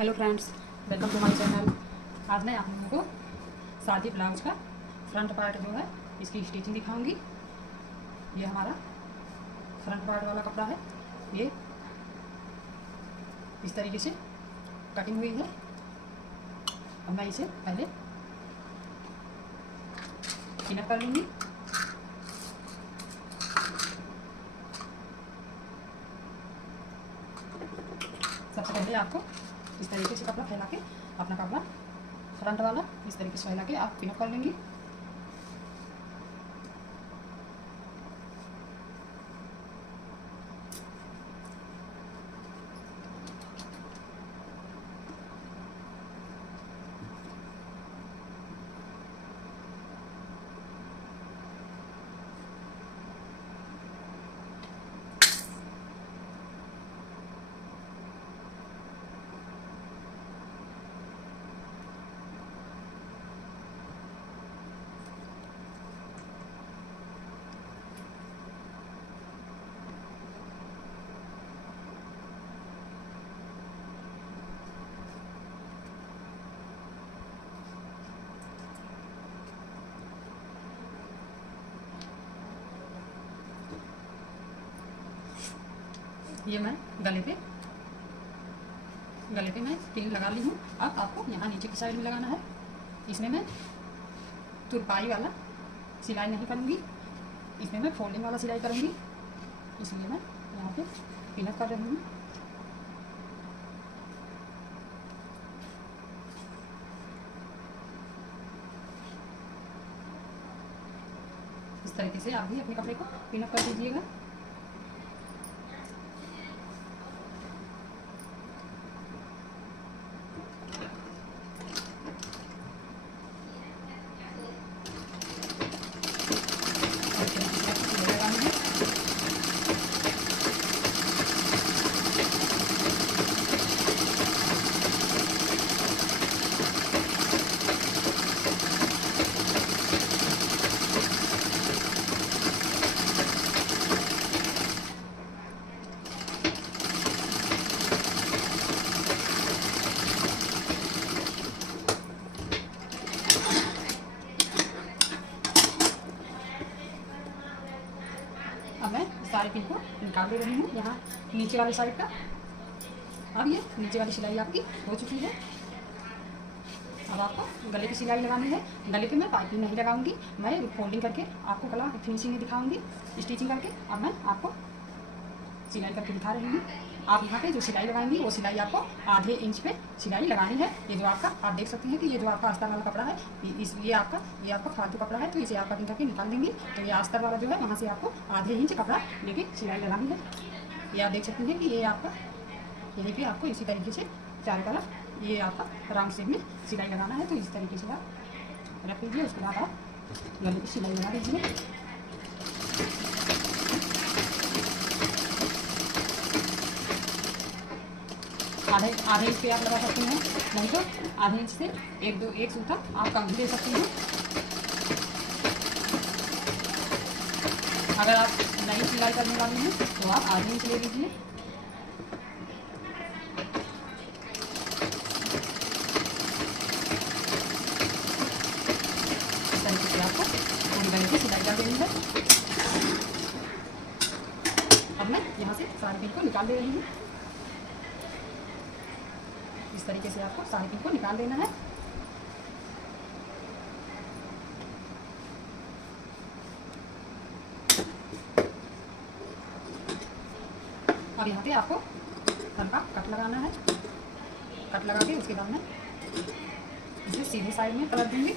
Hello friends, welcome to my channel. आज मैं आप लोगों को शादी ब्लाउज का फ्रंट पार्ट जो है इसकी स्टिचिंग दिखाऊंगी। ये हमारा फ्रंट पार्ट वाला कपड़ा है। ये इस तरीके से कटिंग हुई है। अब मैं इसे पहले पिनअप कर लूँगी। सबसे पहले आपको इस तरीके से कपड़ा फैला के अपना कपड़ा फ्रंट वाला इस तरीके से फैला के आप पिनअप कर लेंगी। ये मैं गले पे मैं पिन लगा ली हूँ। अब आपको यहाँ नीचे की साइड में लगाना है। इसमें मैं तुरपाई वाला सिलाई नहीं करूँगी, इसमें मैं फोल्डिंग वाला सिलाई करूँगी, इसलिए मैं यहाँ पे पिनअप कर रही हूँ। इस तरीके से आप भी अपने कपड़े को पिनअप कर दीजिएगा। अब मैं सारे पिन को निकाल दे रही हूँ यहाँ नीचे वाली साइड का। अब ये नीचे वाली सिलाई आपकी हो चुकी है। अब आपको गले की सिलाई लगानी है। गले पे मैं पाइपिंग नहीं लगाऊंगी, मैं फोल्डिंग करके आपको कला फिनिशिंग में दिखाऊंगी, स्टिचिंग करके। अब मैं आपको सिलाई करके दिखा रही हूँ। आप यहाँ पे जो सिलाई लगाएंगी वो सिलाई आपको आधे इंच पे सिलाई लगानी है। ये जो आपका आप देख सकते हैं कि ये जो आपका अस्तर वाला कपड़ा है, ये आपका फालतू कपड़ा है, तो इसे आप कटिंग करके निकाल देंगे। तो ये अस्तर वाला जो है वहाँ से आपको आधे इंच कपड़ा लेके सिलाई लगानी है। ये आप देख सकते हैं कि ये आपका यहीं पे आपको इसी तरीके से चारों तरफ ये आपका राउंड शेप में सिलाई लगाना है। तो इस तरीके से आप रख लीजिए। उसके बाद आप गले की सिलाई लगा दीजिए। आधे इंच पे आप लगा सकते हैं, नहीं तो आधे इंच से एक सूता आप कम भी दे सकते हैं। अगर आप नई सिलाई करने वाले हैं तो आप आधे इंच ले लीजिए। इस तरीके से आपको पूरी गले की सिलाई कर देनी है। अब मैं यहाँ से सारे पिन को निकाल दे रही हूँ। इस तरीके से आपको सारे पिन को निकाल देना है। अब यहाँ पे आपको हल्का कट लगाना है। कट लगा के उसके बाद में इसे सीधे साइड में पलट दूंगी।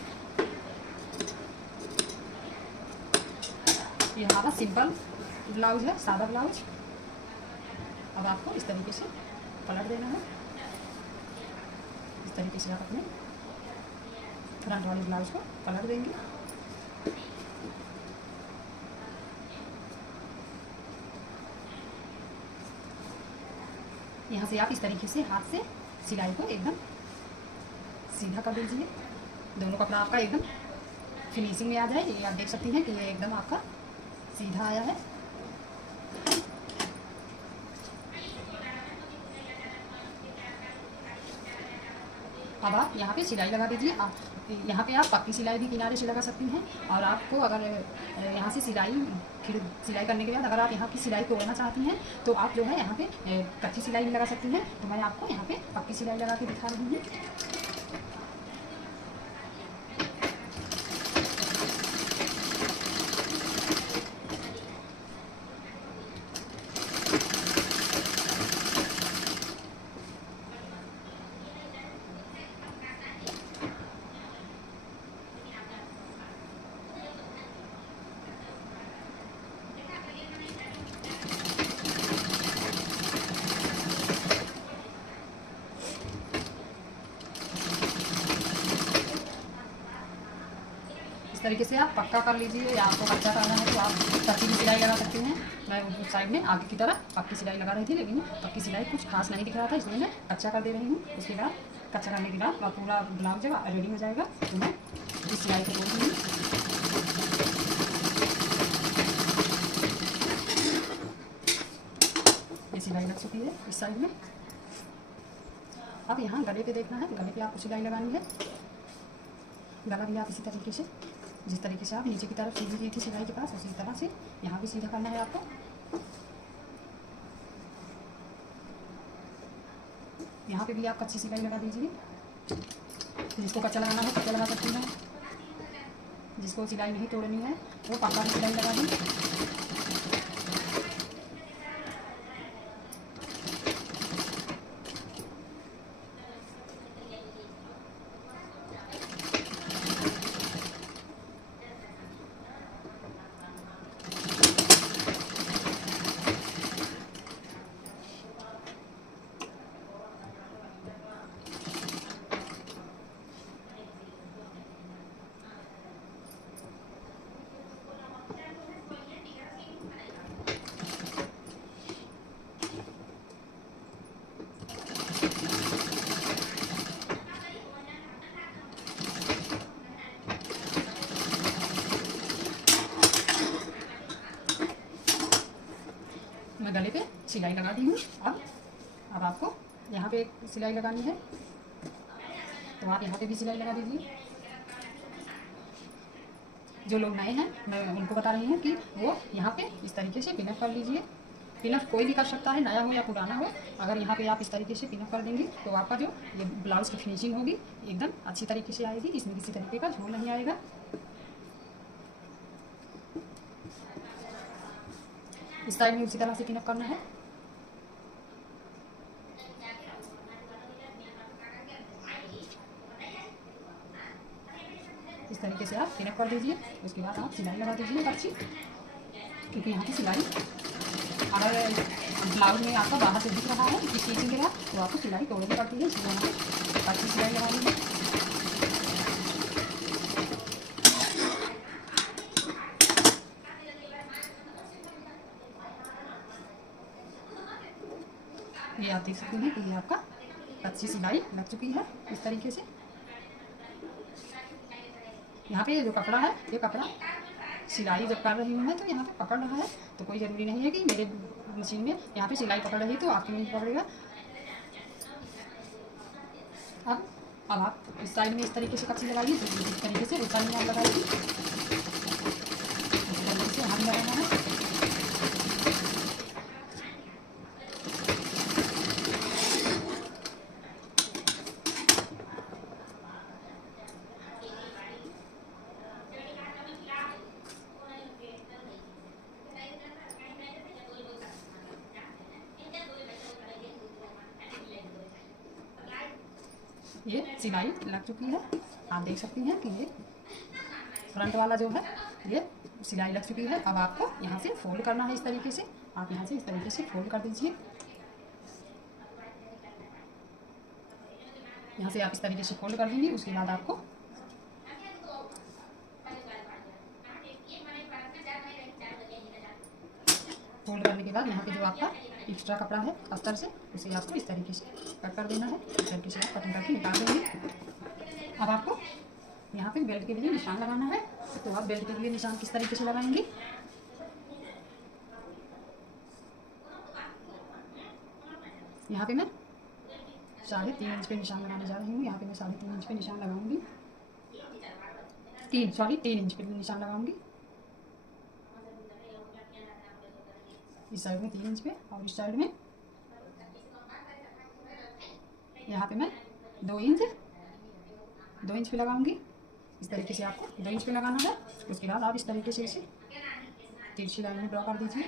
ये हमारा सिंपल ब्लाउज है, सादा ब्लाउज। अब आपको इस तरीके से पलट देना है। इस तरीके से आप अपने फ्रंट वाले ब्लाउज को पलट देंगे। यहाँ से आप इस तरीके से हाथ से सिलाई को एकदम सीधा कर दीजिए। दोनों कपड़ा आपका एकदम फिनिशिंग में आ जाए। ये आप देख सकती हैं कि ये एकदम आपका सीधा आया है। अब आप यहाँ पे सिलाई लगा दीजिए। आप यहाँ पे आप पक्की सिलाई भी किनारे से लगा सकती हैं, और आपको अगर यहाँ से फिर सिलाई करने के बाद अगर आप यहाँ की सिलाई तोड़ना चाहती हैं तो आप जो है यहाँ पे कच्ची सिलाई भी लगा सकती हैं। तो मैं आपको यहाँ पे पक्की सिलाई लगा के दिखा रही हूँ। तरीके से आप पक्का कर लीजिए, या आपको कच्चा करना है तो आप कच्ची भी सिलाई लगा सकते हैं। मैं उस साइड में आगे की तरफ पक्की सिलाई लगा रही थी, लेकिन पक्की सिलाई कुछ खास नहीं दिख रहा था, इसलिए मैं कच्चा कर दे रही हूँ। उसके बाद कच्चा करने के बाद पूरा ब्लाउज जब रेडी हो जाएगा तो मैं इस सिलाई को तोड़ दूँगी। ये सिलाई लग चुकी है इस साइड में। अब यहाँ गले पे देखना है, गले पे आपको सिलाई लगानी है। गला भी आप इसी तरीके से, जिस तरीके से आप नीचे की तरफ सीधी की थी सिलाई के पास, उसी तरह से यहाँ भी सीधा करना है आपको। यहाँ पे भी आप कच्ची सिलाई लगा दीजिए। जिसको कच्चा लगाना है कच्चा लगा सकती हैं, जिसको सिलाई नहीं तोड़नी है वो पक्का सिलाई लगा दें। मैं गले पे सिलाई लगा दी हूँ। अब आपको यहाँ पे सिलाई लगानी है, तो आप यहाँ पे भी सिलाई लगा दीजिए। जो लोग नए हैं मैं उनको बता रही हूँ कि वो यहाँ पे इस तरीके से पिनअप कर लीजिए। पिनअप कोई भी कर सकता है, नया हो या पुराना हो। अगर यहाँ पे आप इस तरीके से पिनअप कर देंगी तो आपका जो ये ब्लाउज़ की फिनिशिंग होगी एकदम अच्छी तरीके से आएगी, इसमें किसी तरीके का झोल नहीं आएगा। इस साइड में उसी तरह से पिनअप करना है। इस तरीके से आप पिनअप कर दीजिए। उसके बाद आप सिलाई लगा दीजिए अच्छी, क्योंकि यहाँ की सिलाई अगर ब्लाउज में आपका बाहर से दिख रहा है इस स्टिचिंग के बाद तो आपको सिलाई तोड़नी पड़ती है, इसलिए यहाँ अच्छी सिलाई लगा दीजिए। ये आप देख सकते हैं कि ये आपका अच्छी सिलाई लग चुकी है इस तरीके से। यहाँ पे जो कपड़ा है, ये कपड़ा सिलाई जब कर रही हूँ मैं तो यहाँ पे पकड़ रहा है, तो कोई ज़रूरी नहीं है कि मेरे मशीन में यहाँ पे सिलाई पकड़ रही तो आपको नहीं पकड़ेगा। अब आप इस साइड में इस तरीके से कच्ची लगाइए, तो इस तरीके से उस साइड में आप लगाइए, इस तरीके से यहाँ भी लगाना है। ये सिलाई लग चुकी है, आप देख सकती हैं कि ये फ्रंट वाला जो है ये सिलाई लग चुकी है। अब आपको यहाँ से फोल्ड करना है इस तरीके से। आप यहाँ से इस तरीके से फोल्ड कर दीजिए। यहाँ से आप इस तरीके से फोल्ड कर देंगे। उसके बाद आपको फोल्ड करने के बाद यहाँ पे जो आपका एक्स्ट्रा कपड़ा है अस्तर से, उसे आपको इस तरीके से कट कर देना है। इस तरीके से आप कटिंग करके निकाल देंगे। अब आपको यहाँ पे बेल्ट के लिए निशान लगाना है, तो आप बेल्ट के लिए निशान किस तरीके से लगाएंगे। यहाँ पे मैं 3.5 इंच पे निशान लगाने जा रही हूँ। यहाँ पे मैं 3.5 इंच पे निशान लगाऊंगी। 3 इंच पे निशान लगाऊंगी। इस साइड में 3 इंच पे और इस साइड में यहाँ पे मैं 2 इंच पे लगाऊंगी। इस तरीके से आपको 2 इंच पे लगाना है। उसके बाद आप इस तरीके से इसे तिरछी लाइन में ड्रॉ कर दीजिए।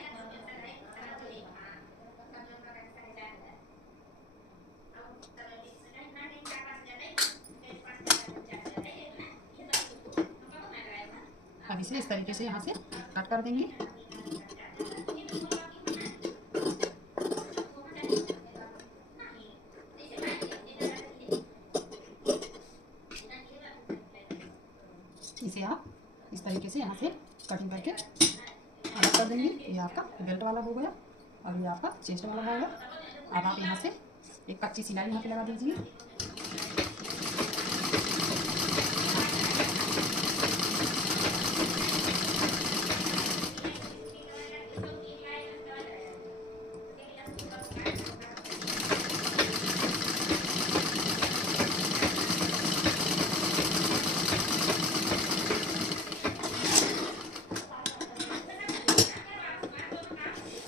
अब इसे इस तरीके से यहाँ से कट कर देंगे। इसे आप इस तरीके से यहाँ से कटिंग करके अलग कर देंगे। ये आपका बेल्ट वाला हो गया और ये आपका चेस्ट वाला हो गया। अब आप यहाँ से एक कच्ची सिलाई यहाँ पे लगा दीजिए।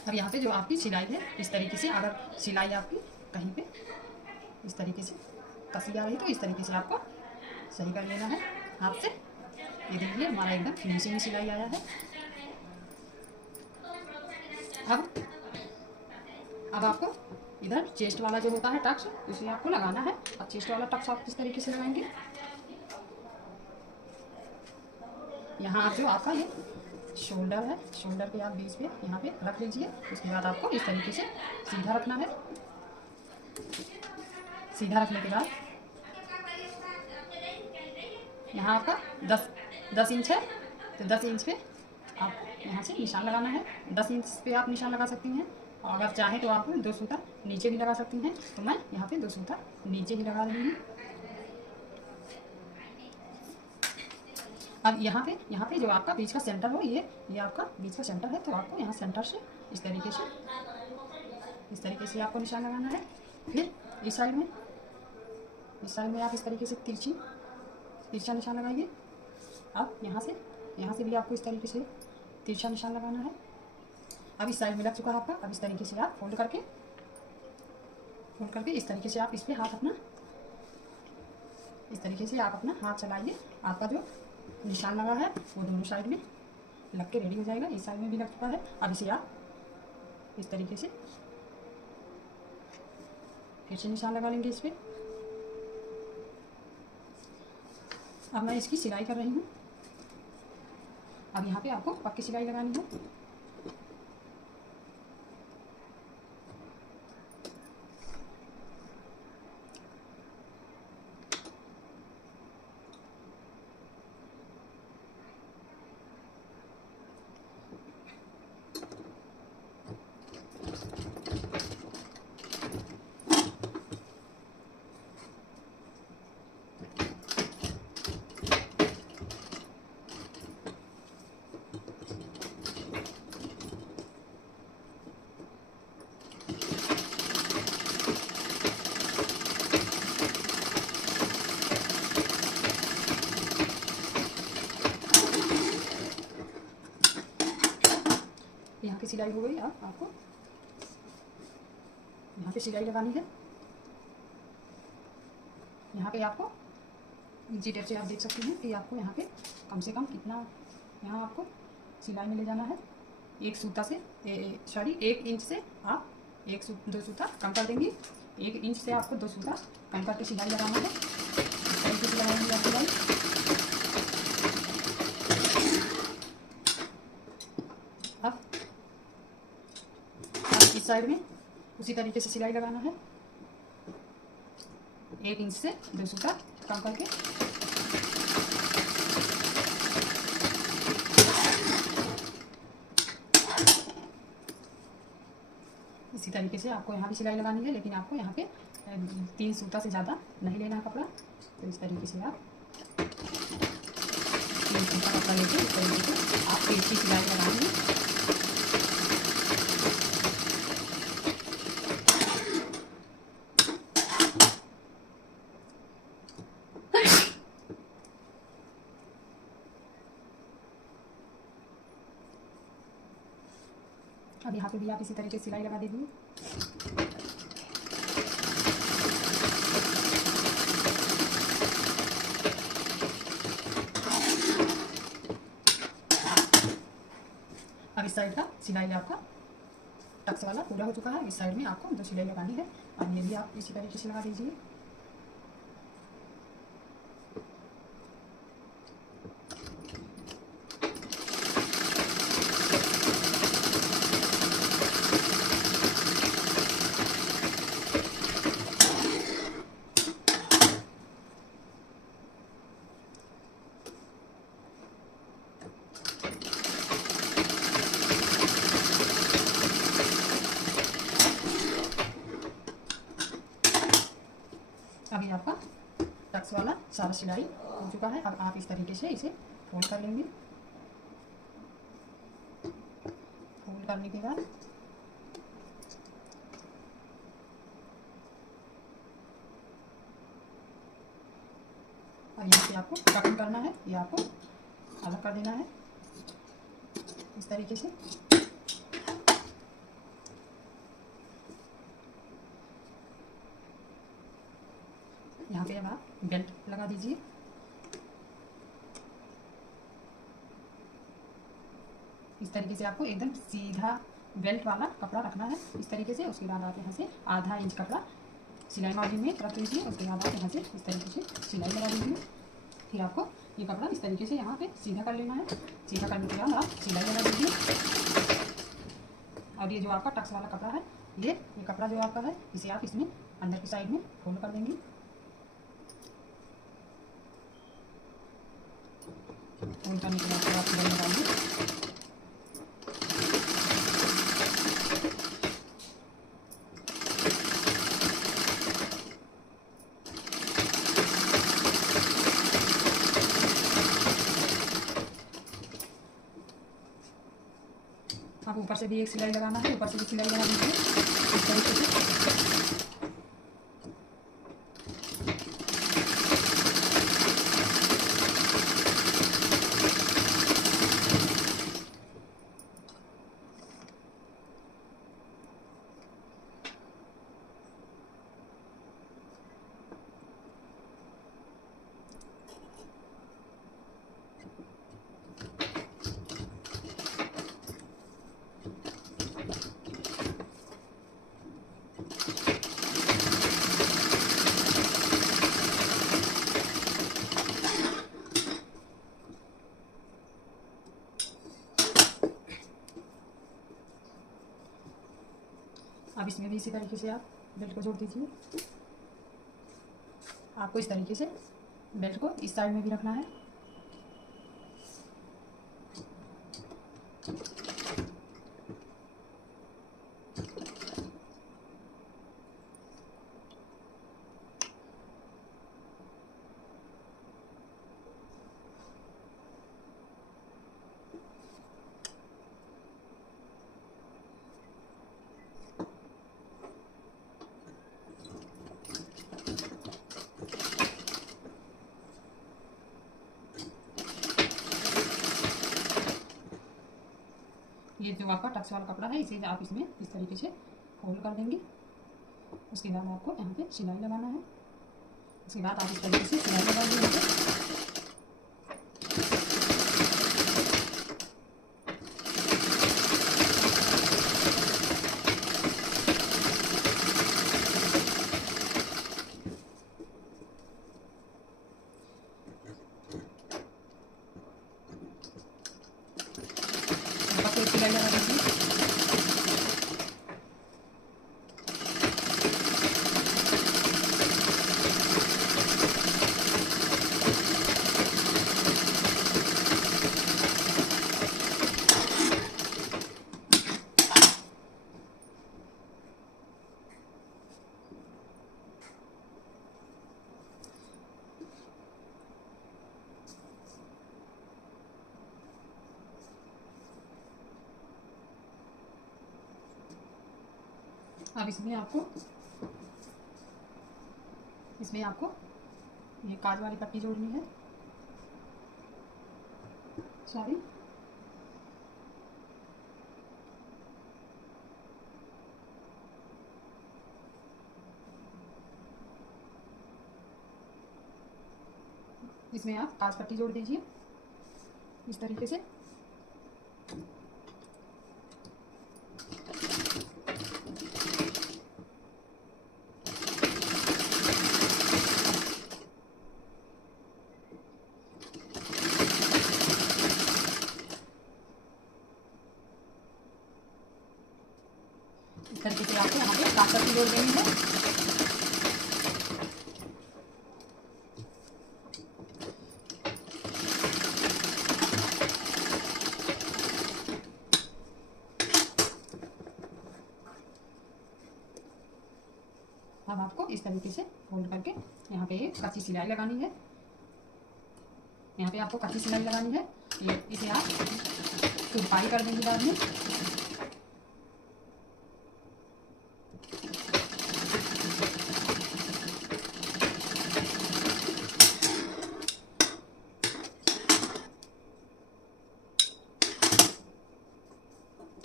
अब यहाँ पे जो आपकी सिलाई है इस तरीके से, अगर सिलाई आपकी कहीं पे इस तरीके से कसी आ रही तो इस तरीके से आपको सही कर लेना है हाथ से। ये देखिए हमारा एकदम फिनिशिंग में सिलाई आया है। अब आपको इधर चेस्ट वाला जो होता है टक्स उसे आपको लगाना है। अब चेस्ट वाला टक्स आप किस तरीके से लगाएंगे, यहाँ आप जो आपका ये शोल्डर है, शोल्डर पे आप बीच पे यहाँ पे रख लीजिए। उसके बाद आपको इस तरीके से सीधा रखना है। सीधा रखने के बाद यहाँ आपका 10 इंच है तो 10 इंच पे आप यहाँ से निशान लगाना है। 10 इंच पे आप निशान लगा सकती हैं और अगर चाहें तो आप 2 सूता नीचे भी लगा सकती हैं। तो मैं यहाँ पे 2 सूता नीचे ही लगा रही हूँ। अब यहाँ पे जो आपका बीच का सेंटर हो, ये आपका बीच का सेंटर है तो आपको यहाँ सेंटर से इस तरीके से आपको निशान लगाना है। फिर इस साइड में आप इस तरीके से तिरछा निशान लगाइए। अब यहाँ से भी आपको इस तरीके से तिरछा निशान लगाना है। अब इस साइड में लग चुका है आपका। अब इस तरीके से आप फोल्ड करके इस तरीके से आप इस पर हाथ अपना इस तरीके से आप अपना हाथ चलाइए। आपका जो निशान लगा है वो दोनों साइड में लग के रेडी हो जाएगा। इस साइड में भी लग चुका है। अब इसे आप इस तरीके से फिर से निशान लगा लेंगे इस पर। अब मैं इसकी सिलाई कर रही हूँ। अब यहाँ पे आपको पक्की सिलाई लगानी है। यहाँ की सिलाई हो गई। अब आपको यहाँ पे सिलाई लगानी है। यहाँ पे आपको इंची टेप से आप देख सकते हैं कि आपको यहाँ पे कम से कम कितना यहाँ आपको सिलाई में ले जाना है। एक सूता से 1 इंच से आप 2 सूता कम कर देंगी। 1 इंच से आपको 2 सूता कम करके सिलाई लगाना है। इस तरीके से लगाएंगे आप सिलाई। अब इस साइड में उसी तरीके से सिलाई लगाना है। 1 इंच से 2 सूता कम करके इसी तरीके से आपको यहाँ भी सिलाई लगानी है। लेकिन आपको यहाँ पे 3 सूता से ज़्यादा नहीं लेना है कपड़ा। तो इस तरीके से आप 3 सूता कपड़ा लेके इस तरीके से आप पेज की सिलाई लगानी है। अब यहाँ पे भी आप इसी तरीके से सिलाई लगा दीजिए। अब इस साइड का सिलाई आपका टक्स वाला पूरा हो चुका है। इस साइड में आपको 2 सिलाई लगानी है। अब ये भी आप इसी तरीके से लगा दीजिए। अभी आपका टक्स वाला सारा सिलाई हो चुका है। अब आप इस तरीके से इसे फोल्ड कर लेंगे। फोल्ड करने के बाद और यहाँ से आपको कटिंग करना है, ये आपको अलग कर देना है इस तरीके से। यहाँ पे अब आप बेल्ट लगा दीजिए। इस तरीके से आपको एकदम सीधा बेल्ट वाला कपड़ा रखना है इस तरीके से। उसके बाद आप यहाँ से आधा इंच कपड़ा सिलाई मार्जिन में रख लीजिए। उसके बाद आप यहाँ से इस तरीके से सिलाई लगा दीजिए। फिर आपको ये कपड़ा इस तरीके से यहाँ पे सीधा कर लेना है। सीधा करने के बाद आप सिलाई लगा दीजिए। और ये जो आपका टक्स वाला कपड़ा है, ये कपड़ा जो आपका है, इसे आप इसमें अंदर की साइड में फोल्ड कर देंगे। फोल्ड करने के बाद आप सिलाई लगाएंगे। आप ऊपर से भी एक सिलाई लगाना है, ऊपर से भी सिलाई लगा दीजिए इस तरीके से। अब इसमें भी इसी तरीके से आप बेल्ट को जोड़ दीजिए। आपको इस तरीके से बेल्ट को इस साइड में भी रखना है। ये जो आपका टक्स वाला कपड़ा है, इसे आप इसमें इस तरीके से फोल्ड कर देंगे। उसके बाद आपको यहाँ पे सिलाई लगाना है। उसके बाद आप इस तरीके से सिलाई लगा देंगे। सिलाई लगा दीजिए। अब इसमें आपको ये काज वाली पट्टी जोड़नी है। सॉरी, इसमें आप काज पट्टी जोड़ दीजिए इस तरीके से। इस तरीके से आपको यहाँ पे काज पट्टी जोड़ देनी है। अब आपको इस तरीके से फोल्ड करके यहाँ पे एक कच्ची सिलाई लगानी है। यहाँ पे आपको कच्ची सिलाई लगानी है। ये इसे आप तुरपाई कर देंगे बाद में।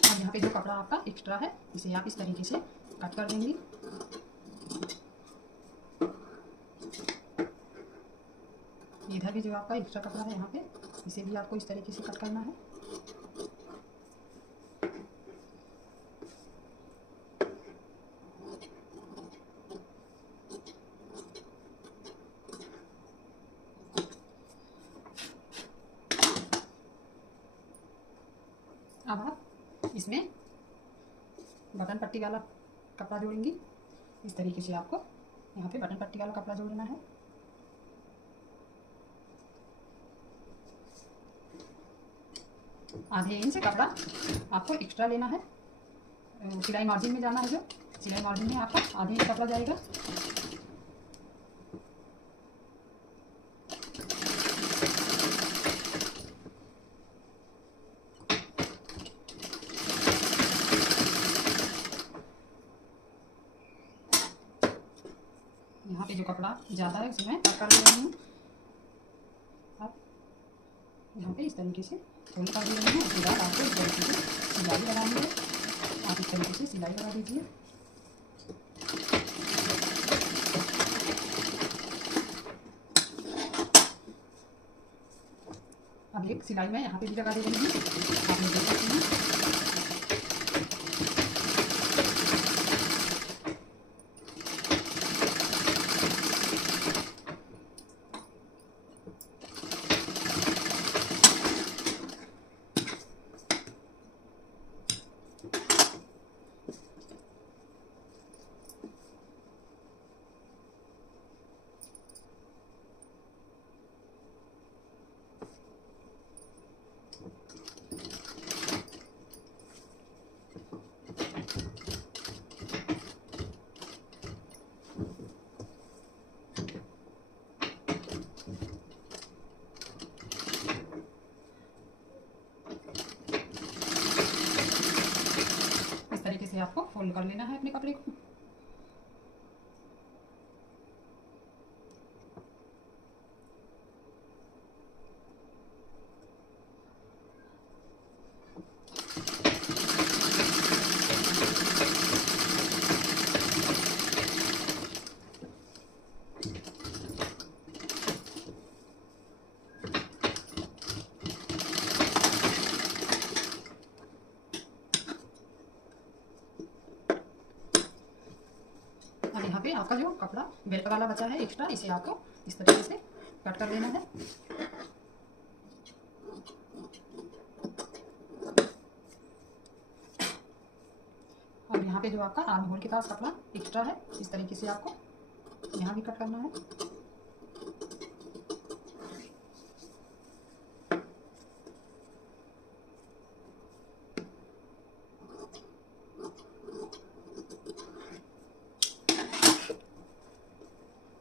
अब यहाँ पे जो कपड़ा आपका एक्स्ट्रा है इसे आप इस तरीके से कट कर देंगे। इधर भी जो आपका एक्स्ट्रा कपड़ा है यहाँ पे इसे भी आपको इस तरीके से कट करना है। अब आप इसमें बटन पट्टी वाला कपड़ा जोड़ेंगी। इस तरीके से आपको यहाँ पे बटन पट्टी वाला कपड़ा जोड़ना है। आधे इंच कपड़ा आपको एक्स्ट्रा लेना है। सिलाई मार्जिन में जाना है, जो सिलाई मार्जिन में आपका आधे इंच कपड़ा जाएगा। यहाँ पे जो कपड़ा ज़्यादा है उसमें कट कर दे रही हूँ। आप यहाँ पे इस तरीके से फोल्ड कर दे रही हूँ। उसके बाद आपको इस तरीके से सिलाई लगानी है। आप इस तरीके से सिलाई लगा दीजिए। अब एक सिलाई मैं यहाँ पे भी लगा दे रही हूँ। आप देख सकते हैं। से आपको फोल्ड कर लेना है अपने कपड़े को। और यहाँ पे आपका जो कपड़ा बेल्ट वाला बचा है एक्स्ट्रा, इसे आपको इस तरीके से कट कर देना है। और यहाँ पे जो आपका आर्म होल के पास कपड़ा एक्स्ट्रा है, इस तरीके से आपको यहाँ भी कट करना है।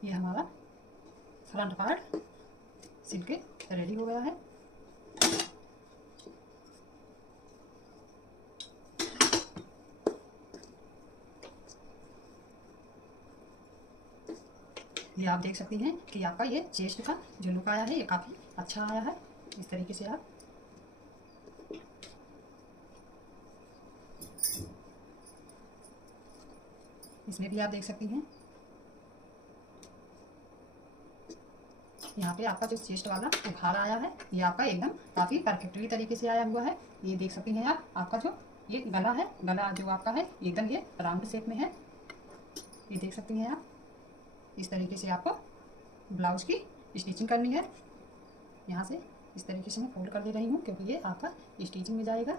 ये हमारा फ्रंट पार्ट सिल के रेडी हो गया है। ये आप देख सकती हैं कि आपका ये चेस्ट का जो लुक आया है ये काफ़ी अच्छा आया है। इस तरीके से आप इसमें भी आप देख सकती हैं। यहाँ पे आपका जो चेस्ट वाला उखाड़ आया है ये आपका एकदम काफ़ी परफेक्टली तरीके से आया हुआ है। ये देख सकती हैं आप, आपका जो ये गला है, गला जो आपका है एकदम ये राउंड शेप में है। ये देख सकती हैं आप, इस तरीके से आपको ब्लाउज की स्टिचिंग करनी है। यहाँ से इस तरीके से मैं फोल्ड कर दे रही हूँ क्योंकि ये आपका स्टिचिंग में जाएगा।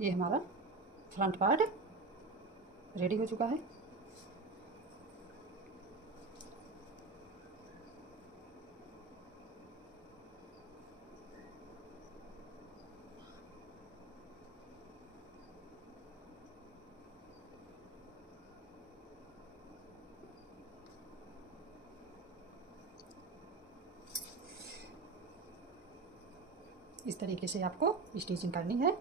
ये हमारा फ्रंट पार्ट रेडी हो चुका है। इस तरीके से आपको स्टिचिंग करनी है।